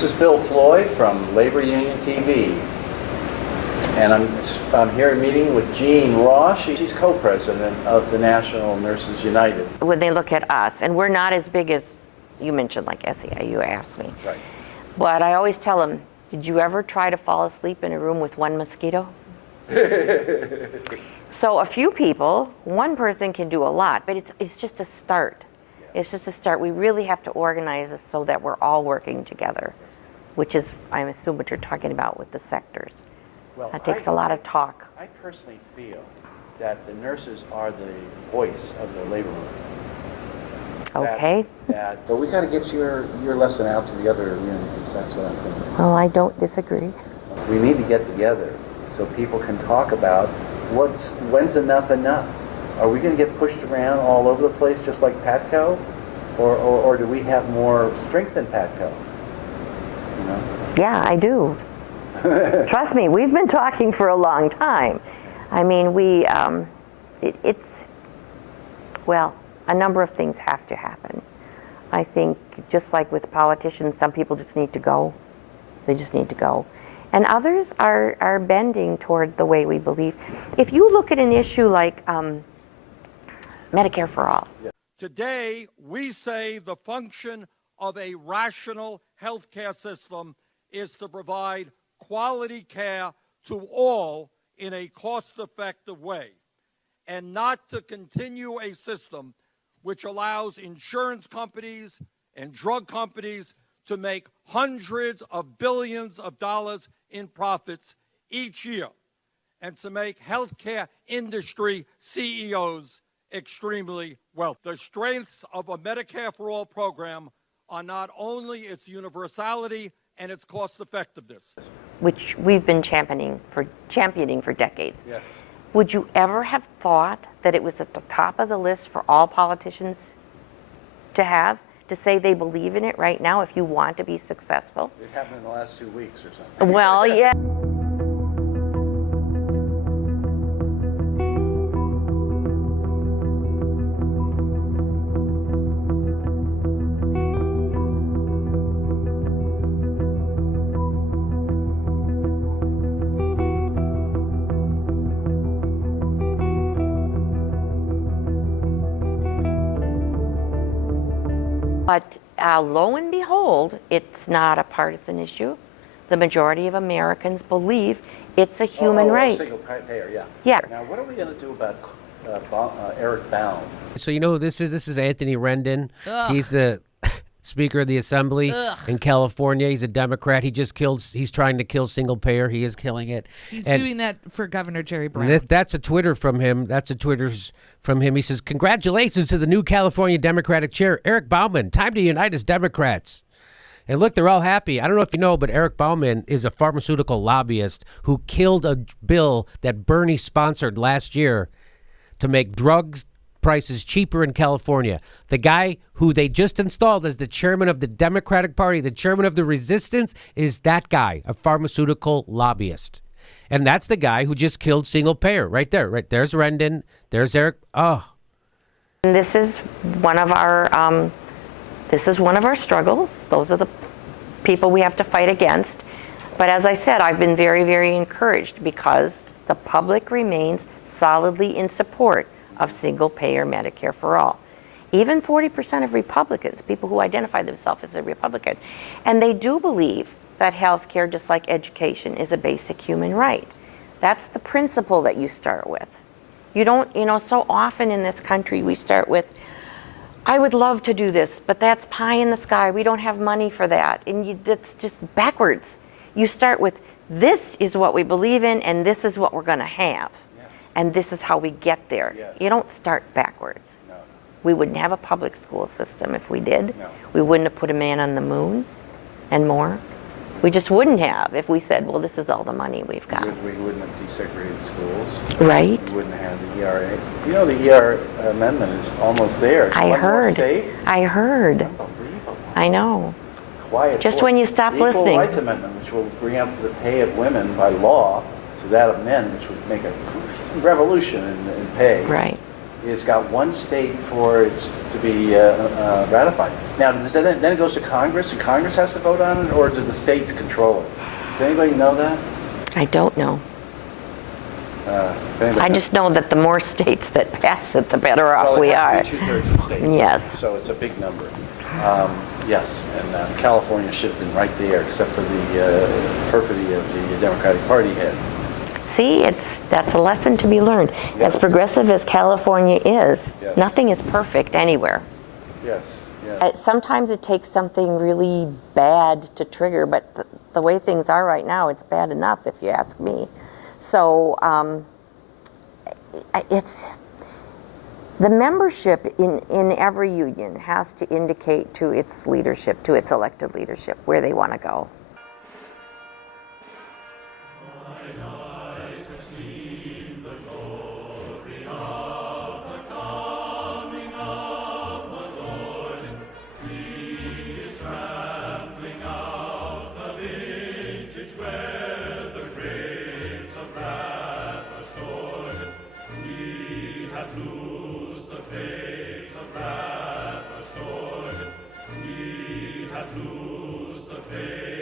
This is Bill Floyd from Labor Union TV, and I'm here meeting with Jean Ross. She's co-president of the National Nurses United. When they look at us, and we're not as big as you mentioned, like SEI, you asked me. Right. But I always tell them, did you ever try to fall asleep in a room with one mosquito? So a few people, one person can do a lot, but it's just a start. It's just a start. We really have to organize this so that we're all working together, which is, I assume, what you're talking about with the sectors. Well, that takes a lot of talk. I personally feel that the nurses are the voice of the labor movement. Okay. But we got to get your lesson out to the other unions. That's what I'm thinking. Well, I don't disagree. We need to get together so people can talk about when's enough enough. Are we going to get pushed around all over the place just like Patco? Or do we have more strength than Patco? You know? Yeah, I do. Trust me, we've been talking for a long time. I mean, well, a number of things have to happen. I think just like with politicians, some people just need to go. They just need to go. And others are bending toward the way we believe. If you look at an issue like Medicare for All. Today, we say the function of a rational healthcare system is to provide quality care to all in a cost-effective way, and not to continue a system which allows insurance companies and drug companies to make hundreds of billions of dollars in profits each year, and to make healthcare industry CEOs extremely wealthy. The strengths of a Medicare for All program are not only its universality and its cost-effectiveness, which we've been championing for decades. Yes. Would you ever have thought that it was at the top of the list for all politicians to say they believe in it right now if you want to be successful? It happened in the last 2 weeks or something. Well, yeah. But lo and behold, it's not a partisan issue. The majority of Americans believe it's a human right. Single payer, yeah. Yeah. Now, what are we going to do about Eric Baum? So you know who this is? This is Anthony Rendon. He's the Speaker of the Assembly in California. He's a Democrat. He's trying to kill single payer. He is killing it. He's doing that for Governor Jerry Brown. That's a Twitter from him. He says, congratulations to the new California Democratic chair, Eric Bauman. Time to unite as Democrats. And look, they're all happy. I don't know if you know, but Eric Bauman is a pharmaceutical lobbyist who killed a bill that Bernie sponsored last year to make drugs prices cheaper in California. The guy who they just installed as the chairman of the Democratic Party, the chairman of the resistance, is that guy, a pharmaceutical lobbyist. And that's the guy who just killed single payer right there. Right there's Rendon. There's Eric. Oh. And this is one of our struggles. Those are the people we have to fight against. But as I said, I've been very, very encouraged because the public remains solidly in support of single-payer Medicare for all. Even 40% of Republicans, people who identify themselves as a Republican, and they do believe that health care, just like education, is a basic human right. That's the principle that you start with. You don't, so often in this country we start with, I would love to do this, but that's pie in the sky. We don't have money for that. And that's just backwards. You start with, this is what we believe in, and this is what we're going to have. And this is how we get there. Yes. You don't start backwards. No. We wouldn't have a public school system if we did. No. We wouldn't have put a man on the moon and more. We just wouldn't have if we said, well, this is all the money we've got. We wouldn't have desegregated schools. Right. We wouldn't have the ERA. You know, the ERA amendment is almost there. It's I one more heard. state. I heard. Unbelievable. I know. Quiet Just voice. when you stop the listening. Equal Rights Amendment, which will bring up the pay of women by law to that of men, which would make a revolution in pay. Right. it's got one state for it to be ratified. Now, then it goes to Congress, and Congress has to vote on it, or do the states control it? Does anybody know that? I don't know. I just know that the more states that pass it, the better off we are. Well, it has to be 2/3 of the states. Yes. So it's a big number. Yes, and California should have been right there, except for the perfidy of the Democratic Party head. See, that's a lesson to be learned. Yes. As progressive as California is, Yes. nothing is perfect anywhere. Yes, yes. Sometimes it takes something really bad to trigger, but the way things are right now, it's bad enough, if you ask me. So the membership in every union has to indicate to its leadership, to its elected leadership, where they want to go. Loosed the faith